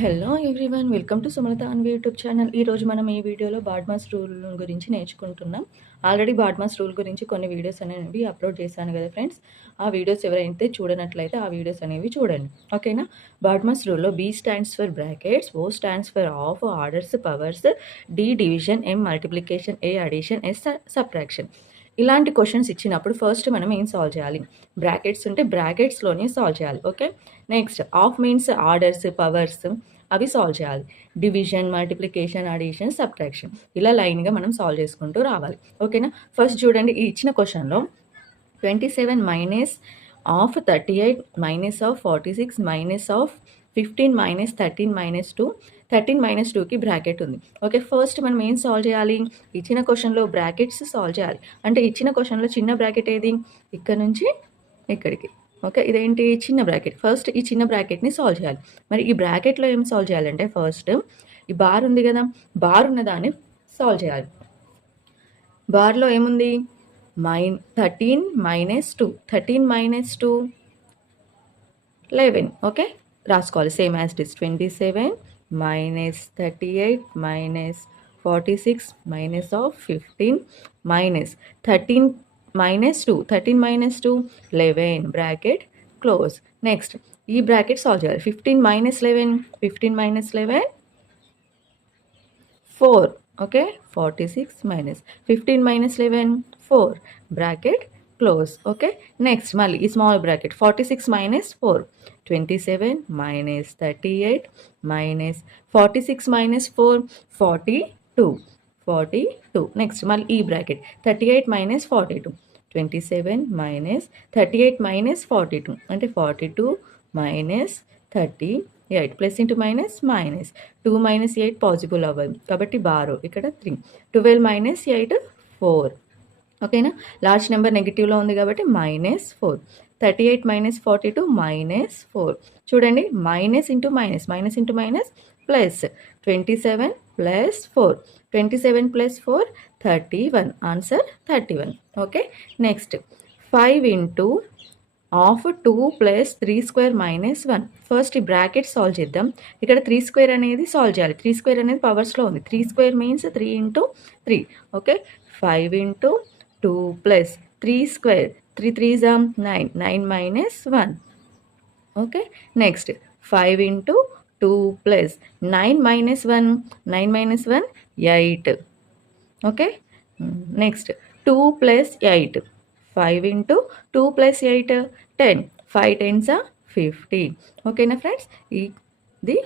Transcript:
Hello everyone, welcome to Sumalatha Anvi YouTube channel. ఈరోజు మనం ఈ వీడియోలో బాడ్మాస్ రూల్ గురించి నేర్చుకుంటున్నాం. ఆల్రెడీ బాడ్మాస్ రూల్ గురించి కొన్ని వీడియోస్ అనేవి అప్లోడ్ చేశాను కదా ఫ్రెండ్స్. ఆ వీడియోస్ ఎవరైతే చూడనట్లయితే ఆ వీడియోస్ అనేవి చూడండి, ఓకేనా. బాడ్మాస్ రూల్లో B stands for brackets, O stands for of, orders powers, D division, M multiplication, A addition, S subtraction. ఇలాంటి క్వశ్చన్స్ ఇచ్చినప్పుడు ఫస్ట్ మనం ఏం సాల్వ్ చేయాలి? బ్రాకెట్స్ ఉంటే బ్రాకెట్స్లోనే సాల్వ్ చేయాలి, okay. Next of means orders powers, అవి సాల్వ్ చేయాలి. డివిజన్, మల్టిప్లికేషన్, అడిషన్, సబ్ట్రాక్షన్, ఇలా లైన్గా మనం సాల్వ్ చేసుకుంటూ రావాలి, ఓకేనా. ఫస్ట్ చూడండి, ఈ ఇచ్చిన క్వశ్చన్లో 27 minus of 38 minus of 46 minus of 15 minus 13 minus 2, 13 minus 2కి బ్రాకెట్ ఉంది, ఓకే. ఫస్ట్ మనం ఏం సాల్వ్ చేయాలి? ఇచ్చిన క్వశ్చన్లో బ్రాకెట్స్ సాల్వ్ చేయాలి. అంటే ఇచ్చిన క్వశ్చన్లో చిన్న బ్రాకెట్ ఏది? ఇక్కడ నుంచి ఇక్కడికి, ఓకే. ఇదేంటి? చిన్న బ్రాకెట్. ఫస్ట్ ఈ చిన్న బ్రాకెట్ని సాల్వ్ చేయాలి. మరి ఈ బ్రాకెట్లో ఏం సాల్వ్ చేయాలంటే ఫస్ట్ ఈ బార్ ఉంది కదా, బార్ ఉన్న దాన్ని సాల్వ్ చేయాలి. బార్లో ఏముంది? 13 మైనస్ 2, 13 మైనస్ 2 11, ఓకే. రాసుకోవాలి same as it is. 27 minus 38 minus 46 minus of 15 minus 13 minus 2, 13 minus 2 11, bracket close. Next ఈ బ్రాకెట్ సాల్వ్ చేయాలి. 15 minus 11, 15 minus 11 4, okay. 46 minus 15 minus 11 4, bracket close, okay. Next మళ్ళీ ఈ small bracket 46 minus 4 27 minus 38 minus 46 minus 4 42. Next మళ్ళీ ఈ bracket 38 minus 42 27 minus 38 minus 42 అంటే 42 minus 38 plus into minus minus 2 minus 8 possible అవ్వదు కాబట్టి borrow ఇక్కడ 3. 12 మైనస్ 8 4, ఓకేనా. లార్జ్ నెంబర్ నెగిటివ్లో ఉంది కాబట్టి -4. 38 మైనస్ 42 -4. చూడండి, minus into minus, minus into minus plus 27 plus 4, 27 plus 4 31, answer 31, okay. Next 5 into of 2 plus 3 square minus 1. First ఈ bracket solve చేద్దాం. ఇక్కడ 3 స్క్వేర్ అనేది సాల్వ్ చేయాలి. 3 స్క్వేర్ అనేది పవర్స్లో ఉంది. 3 square means 3 into 3, okay. 5 into 2 plus 3 square, 3 3s 9, 9 minus 1, okay. Next 5 into 2 plus 9 minus 1, 9 minus 1 8, okay. Next 2 plus 8, 5 into 2 plus 8 10, 5 10s 50, ఓకేనా friends. ఇది